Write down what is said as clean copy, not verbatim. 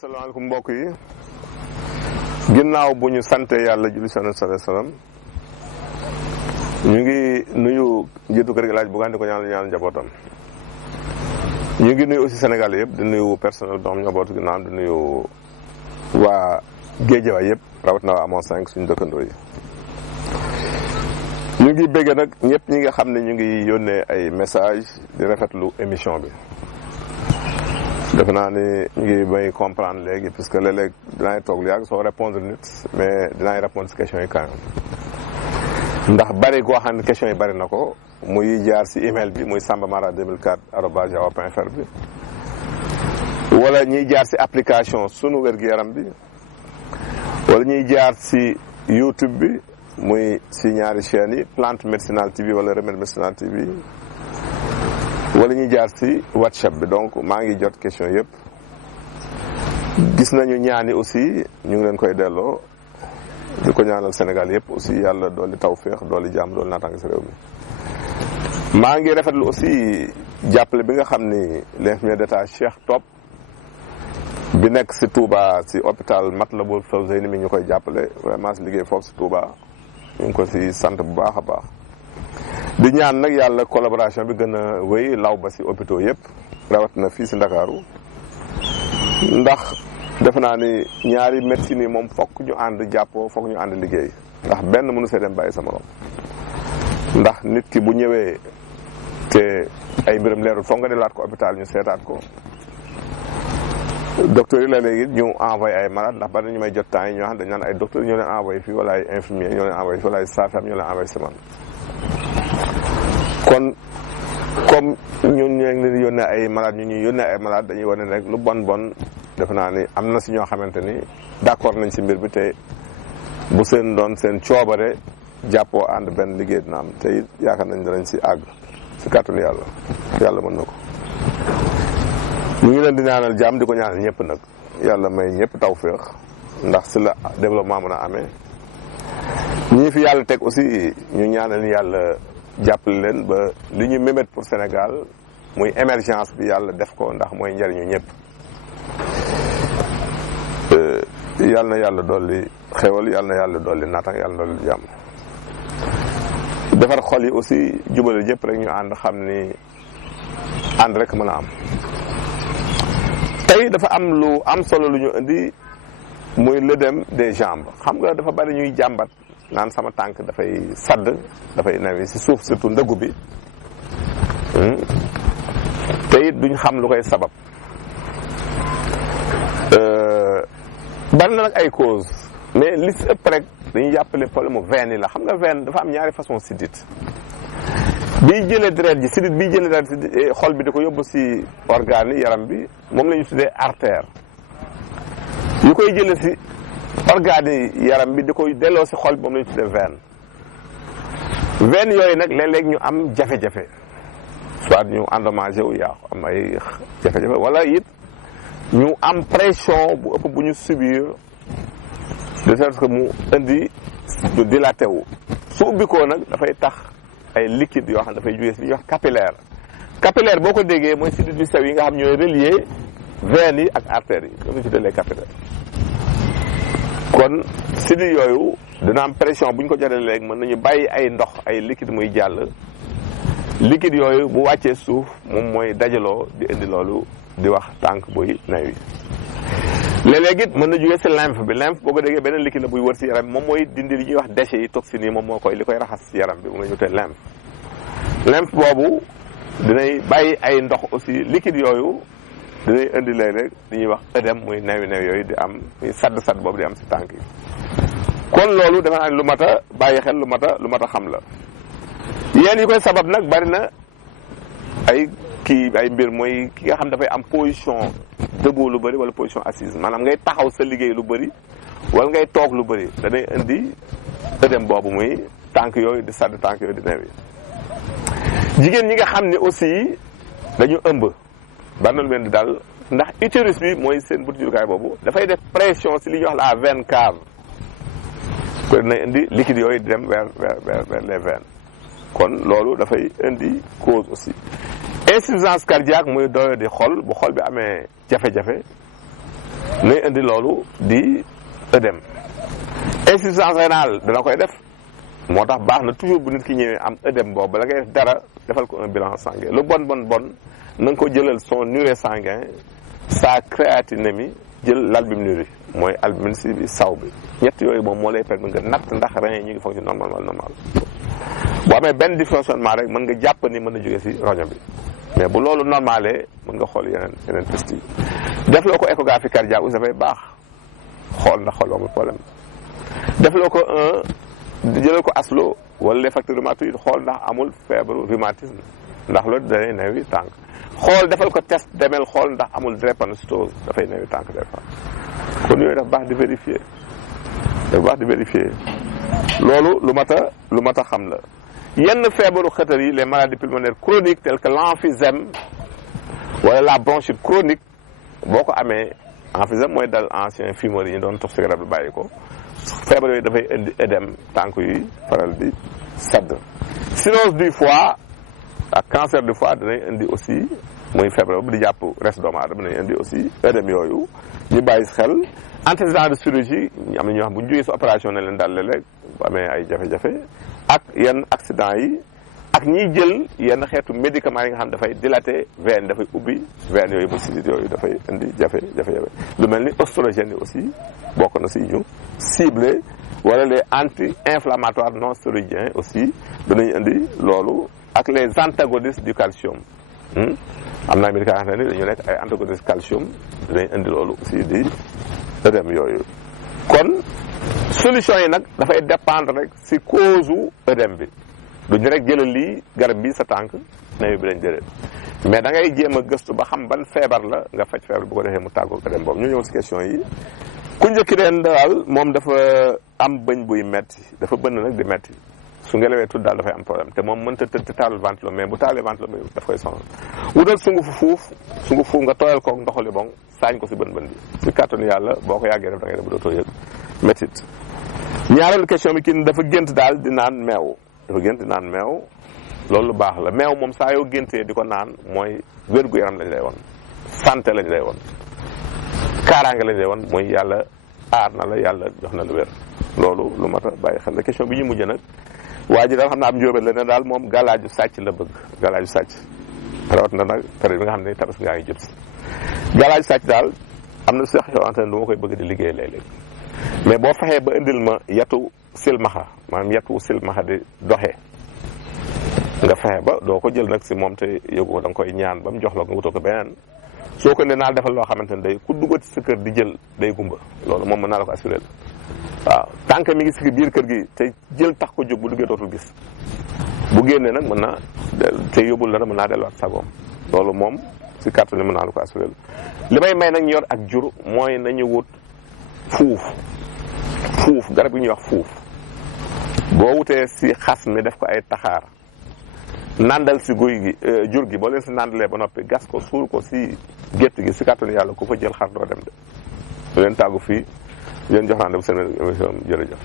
asalaamaaleykum mbokk yi ginnaaw bu ñu sante yàlla julli sallallahu alayhi wasallam ñu ngi nuyu njiitu kër gi laaj Bougane di ko ñaanal njabootam. ñu ngi nuyu aussi Sénégal yëpp di nuyu personnel bi xam njabootu ginnaaw di nuyu waa Guédiawaye yëpp rawatina waa Amon 5 suñu dëkkandoo yi. ñu ngi bëgg nag ñëpp ñi nga xam ne ñu ngi yónnee ay message di rafetlu émission bi. defe naa ni ñu ngi may comprendre léegi puisque léeg-léeg dinaay toog lu yàgg soo répondre nit mais dinaay répondre si questions yi quand même ndax bari goo xam ne questions yi bari na ko muy jaar si email bi muy sambamara2004@yahoo.fr bi wala ñuy jaar si application sunu wér-gu-yaram bi wala ñuy jaar si YouTube bi muy si ñaari chaînes yi Plante Médicinale TV wala Remède Médicinal TV wala ñuy jaar ci WhatsApp bi donc maa ngi jot question yëpp gis nañu ñaani aussi ñu ngi leen koy delloo di ko ñaanal Sénégal yëpp aussi yàlla dooli tawféex dooli jàmm dooli naataange ci réew mi. maa ngi rafetlu aussi jàppale bi nga xam ni l'infirmier d'état Cheikh Top bi nekk ci Touba ci hôpital Matlaboul Fawzeyni mi ñu koy jàppale vraiment ci liggéey foofu ci Touba ñu ngi ko ci sant bu baax a baax. di ñaan nag yàlla collaboration bi gën a wéy law ba ci hôpitaux yëpp rawat na fii ci Ndakaaru ndax defe naa ni ñaari médecine yi moom fokk ñu ànd jàppoo fokk ñu ànd liggéey ndax benn mënu see dem bàyyi sa morom ndax nit ki bu ñëwee te ay mbiram leerul foog nga delaat ko hôpital ñu seetaat ko docteur yi la léegi ñu envoyé ay malade ndax bari ñu may jot temps yi ñoo xam dañ naan ay docteur ñoo leen envoyé fii wala ay infirmier ñoo leen envoyé fii wala ay sage-femme ñoo leen envoyé semaine kon comme ñun ñoo ngi leen yónnee ay malade ñu ñuy yónnee ay malade dañuy wane rek lu bon defe naa ni am na si ñoo xamante ni d'accord nañ si mbir bi te bu seen doon seen coobare jàppoo ànd benn liggéey dina am te it yaakaar nañ danañ si àgg si kàttanu yàlla mën na ko. ñu ngi leen di ñaanal jàmm di ko ñaanal ñëpp nag yàlla may ñëpp tawféex ndax si la développement mën a amee ñii fi yàlla teg aussi ñu ñaanal yàlla. jàppale leen ba li ñu mémét pour Sénégal muy émergence bi yàlla def ko ndax mooy njariñu ñëpp yàlla na yàlla dolli xewal yàlla na yàlla dolli naataang yàlla na dolli jàmm defar xol yi aussi jubale ñëpp rek ñu ànd xam ni ànd rek mën a am tey dafa am lu am solo lu ñu indi muy l'œdème des jambes xam nga dafa bari ñuy jàmbat naan sama tànk dafay sadd dafay nawi si suuf surtout ndëggu bi te it duñ xam lu koy sabab bari na nag ay cause mais li si ëpp rek dañuy jàppale problème mu veine yi la xam nga veine dafa am ñaari façon sidit biy jëlee deret ji sidit biy jëlee deret si xol bi di ko yóbbu si organe yi yaram bi moom la ñu tuddee artère yu koy jëlee si organe yi yaram bi di koy delloo si xol bi moom la ñu tuddee veine veine yooyu nag léeg-léeg ñu am jafe-jafe soit ñu endommagé wu yaa am ay jafe-jafe wala it ñu am pression bu ëpp bu ñu subir de sorte que mu indi ñu dilaté wu su ubbikoo nag dafay tax ay liquide yoo xam ne dafay jógee si li ñuy wax capillaire capillaire boo ko déggee mooy sidit yu sew yi nga xam ñooy relier veines yi ak artères yi ñoo ko tuddee les capillaires kon sidit yooyu dina am pression bu ñu ko jotee léegi mën nañu bàyyi ay ndox ay liquide muy jàll liquide yooyu bu wàccee suuf moom mooy dajaloo di indi loolu di wax tànk buy nawi léeg-léeg it mën na jógee si lymphe bi lymphe boo ko déggee beneen liquide la buy wër si yaram bi moom mooy dindi li ñuy wax déchets yi toxines yi moom moo koy li koy raxas si yaram bi moom la ñu tuddee lymphe boobu dinay bàyyi ay ndox aussi liquide yooyu dinay indi léeg-léeg li ñuy wax œdème muy nawi yooyu di am muy sadd boobu di am si tànk yi kon loolu dafa naa lu mat a bàyyi xel lu mat a xam la yéen yi koy sabab nag bari na ay mbir mooy ki nga xam dafay am position debout lu bëri wala position assise maanaam ngay taxaw sa liggéey lu bëri wala ngay toog lu bëri danay indi œdème boobu muy tànk yooyu di sadd tànk yooyu di newi jigéen ñi nga xam ne aussi dañu ëmb bari na lu leen di dal ndax utérus bi mooy seen butu jurukaay boobu dafay def pression si li ñuy wax la veine cave ko dina indi liquide yooyu di dem vers les veines kon loolu dafay indi cause aussi insuffisance cardiaque muy doyo di xol bu xol bi amee jafe-jafe nay indi loolu di œdème. Insuffisance rénale dana koy def moo tax baax na toujours bu nit ki ñëwee am œdème boobu la ngay def dara defal ko un bilan sanguin lu bon na nga ko jëlal son urée sanguin sa créatinémie jël l'albuminurie mooy albumine si bi saw bi ñett yooyu moom moo lay permettre nga natt ndax rein yi ñu ngi fonctionné normal wala normal boo amee benn dysfonctionnement rek mën nga jàpp ni mën na jógee si roño bi mais bu loolu normalé mën nga xool yeneen test yi def loo ko échographie cardiaque aussi dafay baax xool ndax xool amul problème def loo ko jëlal ko aslo wala les facteurs rhumatoïdes xool ndax amul feebaru rhumatisme ndax loolu danay newi tànk xool defal ko test demel xool ndax amul drépanocytose dafay newi tànk des fois kon yooyu dafa baax di vérifier loolu lu mat a xam la yenn feebaru xëtër yi les maladies pulmonaires chroniques telles que l'emphysème wala la bronchite chronique boo ko amee emphysème mooy dal ancien fumeur yi ñu doon tox cigarette bi bàyyi ko feebar yooyu dafay indi œdème tànk yuy faral di sedd cirrhose du foie ak cancer du foie danañ indi aussi muy feebar bu di jàpp reste doomu aadama danañ indi aussi œdème yooyu ñu bàyyi xel antécédent de chirurgie am na ñoo xam bu ñu jógee si opération ne leen daal léeg-léeg bu amee ay jafe-jafe ak yenn accident yi ak ñiy jël yenn xeetu médicaments yi nga xam dafay dilaté veine dafay ubbi veine yooyu ba sidit yooyu dafay indi jafe-jafe lu mel ni oestrogène yi aussi bokk na si ñu ciblé wala les anti-inflammatoires non stéroïdiens aussi danañ indi loolu ak les antagonistes du calcium am naa médicaments yoo xam ne dañu nekk ay antagonistes calcium danañ indi loolu aussi di œdème yooyu kon solution yi nag dafay dépendre rek si cause u œdème bi duñu rek jëlal lii garab bi sa tànk nawi bi lañ jëlee mais da ngay jéem a gëstu ba xam ban feebar la nga faj feebar bu ko defee mu tàggoo œdème boobu ñu ñëw si question yi ku njëkki deen daal moom dafa am bëñ buy metti dafa bënn nag di metti su ngelawee tudd daal dafay am problème te moom mënta tëdd taalul ventilo mais bu taalee ventilo daf koy sonal wutal sungufu fuuf nga tooyal koog ndoxali bon saañ ko si bën bi si kàttanu yàlla boo ko yàggee def da ngay def ba dootoo yëg métit ñaareelu question bi kii dafa gént daal di naan meew loolu lu baax la meew moom saa yoo géntee di ko naan mooy wér-gu-yaram lañ lay woon santé lañ lay woon kaaraange lañ lay woon mooy yàlla aar na la yàlla jox na lu wér loolu lu mat a bàyyi xel la question bi ñu mujj nag waa ji daal xam naa am njóobeen la ne daal moom galaaju sàcc la bëgg galaaju sàcc rawat na nag période bi nga xam ne tabaski ngaa ngi jub si galaaju sàcc daal am na sax yoo xamante ne du ma koy bëgg di liggéey léeg-léeg mais boo fexee ba indil ma yatu silmaxa maanaam yatu silmaxa di doxee nga fexe ba doo ko jël nag si moom te yëgu ko da nga koy ñaan ba mu jox la nga wutoo ko beneen soo ko ne naa defal loo xamante ne day ku duggati sa kër di jël day gumba loolu moom mën naa la ko assuré la waaw tant que mi ngi si biir kër gi te jël tax ko jóg bu duggee dootul gis bu génnee nag mën naa te yóbbul dara mën naa delluwaat sagoom loolu moom si kàttan li mën naa la ko assuré li may nag ñu yor ak jur mooy nañu wut fuuf garab gi ñuy wax fuuf boo wutee si xas mi def ko ay taxaar nandal si guy gi jur gi boo leen si nandalee ba noppi gas ko suul ko si gétt gi si kàttanu yàlla ku fa jël xar doo dem de su leen tàggu fii leen jox naan def seen émission jërëjëf